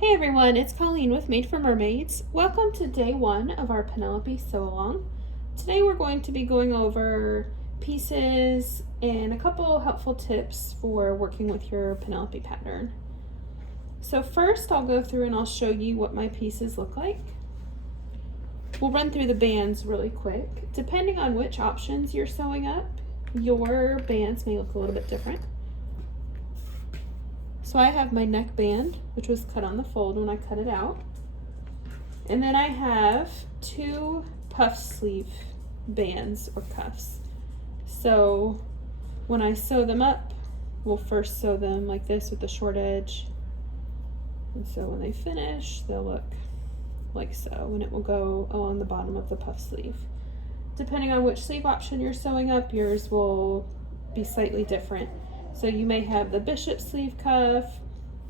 Hey everyone, it's Colleen with Made for Mermaids. Welcome to day one of our Penelope Sew-a-long. Today we're going to be going over pieces and a couple helpful tips for working with your Penelope pattern. So first I'll go through and I'll show you what my pieces look like. We'll run through the bands really quick. Depending on which options you're sewing up, your bands may look a little bit different. So I have my neck band, which was cut on the fold when I cut it out. And then I have two puff sleeve bands or cuffs. So when I sew them up, we'll first sew them like this with the short edge. And so when they finish, they'll look like so, and it will go along the bottom of the puff sleeve. Depending on which sleeve option you're sewing up, yours will be slightly different. So you may have the bishop sleeve cuff,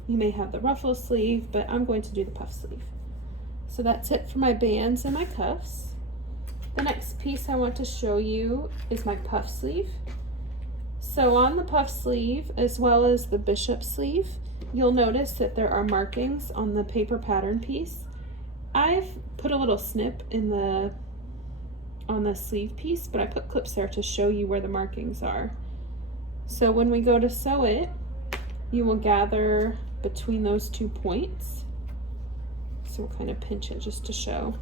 you may have the ruffle sleeve, but I'm going to do the puff sleeve. So that's it for my bands and my cuffs. The next piece I want to show you is my puff sleeve. So on the puff sleeve, as well as the bishop sleeve, you'll notice that there are markings on the paper pattern piece. I've put a little snip in on the sleeve piece, but I put clips there to show you where the markings are. So when we go to sew it, you will gather between those 2 points. So we'll kind of pinch it just to show.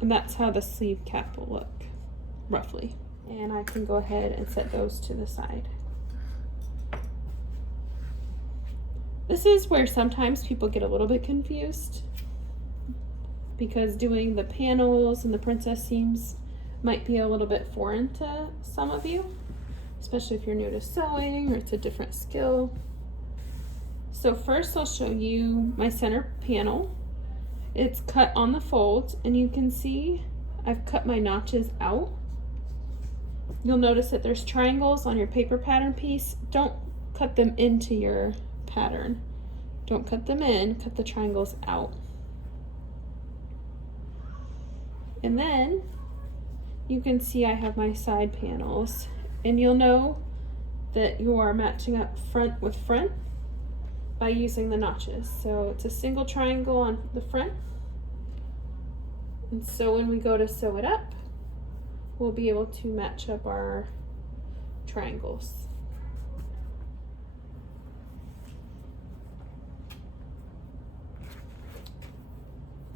And that's how the sleeve cap will look, roughly. And I can go ahead and set those to the side. This is where sometimes people get a little bit confused, because doing the panels and the princess seams might be a little bit foreign to some of you, especially if you're new to sewing or it's a different skill. So first I'll show you my center panel. It's cut on the fold, and you can see I've cut my notches out. You'll notice that there's triangles on your paper pattern piece. Don't cut them into your pattern. Don't cut them in, cut the triangles out. And then you can see I have my side panels, and you'll know that you are matching up front with front by using the notches. So it's a single triangle on the front, and so when we go to sew it up, we'll be able to match up our triangles.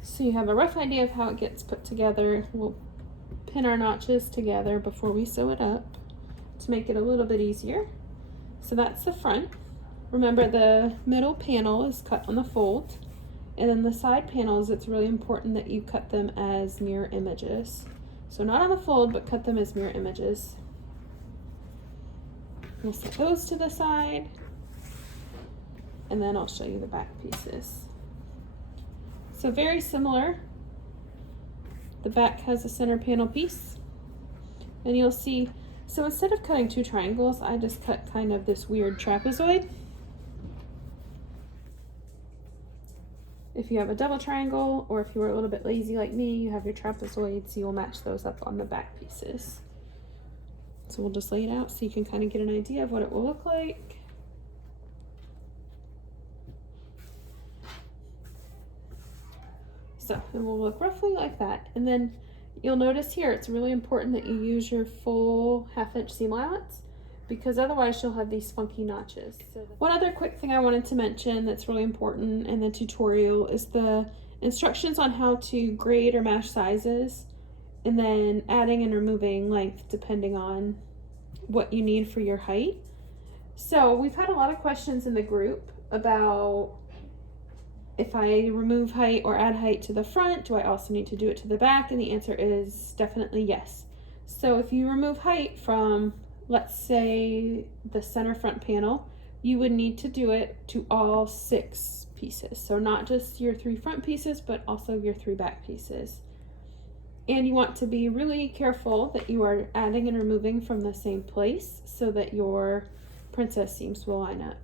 So you have a rough idea of how it gets put together. We'll pin our notches together before we sew it up to make it a little bit easier. So that's the front. Remember, the middle panel is cut on the fold, and then the side panels, it's really important that you cut them as mirror images. So not on the fold, but cut them as mirror images. We'll set those to the side, and then I'll show you the back pieces. So very similar. The back has a center panel piece, and you'll see, so instead of cutting 2 triangles, I just cut kind of this weird trapezoid. If you have a double triangle, or if you were a little bit lazy like me, you have your trapezoids, you will match those up on the back pieces. So we'll just lay it out so you can kind of get an idea of what it will look like. So it will look roughly like that. And then you'll notice here, it's really important that you use your full 1/2 inch seam allowance, because otherwise you'll have these funky notches. One other quick thing I wanted to mention that's really important in the tutorial is the instructions on how to grade or match sizes, and then adding and removing length depending on what you need for your height. So we've had a lot of questions in the group about, if I remove height or add height to the front, do I also need to do it to the back? And the answer is definitely yes. So if you remove height from, let's say, the center front panel, you would need to do it to all 6 pieces. So not just your 3 front pieces, but also your 3 back pieces. And you want to be really careful that you are adding and removing from the same place so that your princess seams will line up.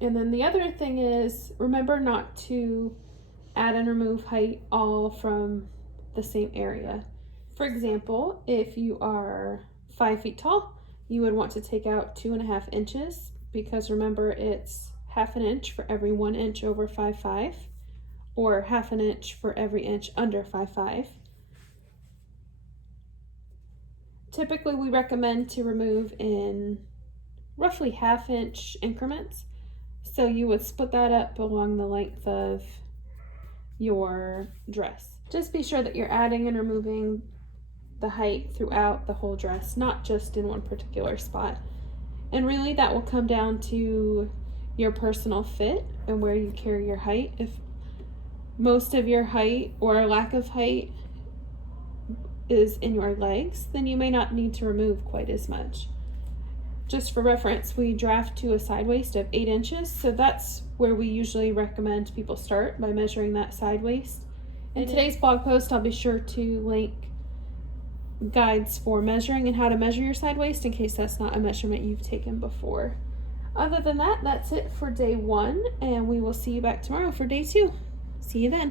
And then the other thing is, remember not to add and remove height all from the same area. For example, if you are 5 feet tall, you would want to take out 2.5 inches because remember it's 1/2 inch for every 1 inch over 5'5", or 1/2 inch for every inch under 5'5". Typically we recommend to remove in roughly 1/2 inch increments. So you would split that up along the length of your dress. Just be sure that you're adding and removing the height throughout the whole dress, not just in one particular spot. And really that will come down to your personal fit and where you carry your height. If most of your height or lack of height is in your legs, then you may not need to remove quite as much. Just for reference, we draft to a side waist of 8 inches, so that's where we usually recommend people start, by measuring that side waist. In today's blog post, I'll be sure to link guides for measuring and how to measure your side waist in case that's not a measurement you've taken before. Other than that, that's it for day 1, and we will see you back tomorrow for day 2. See you then.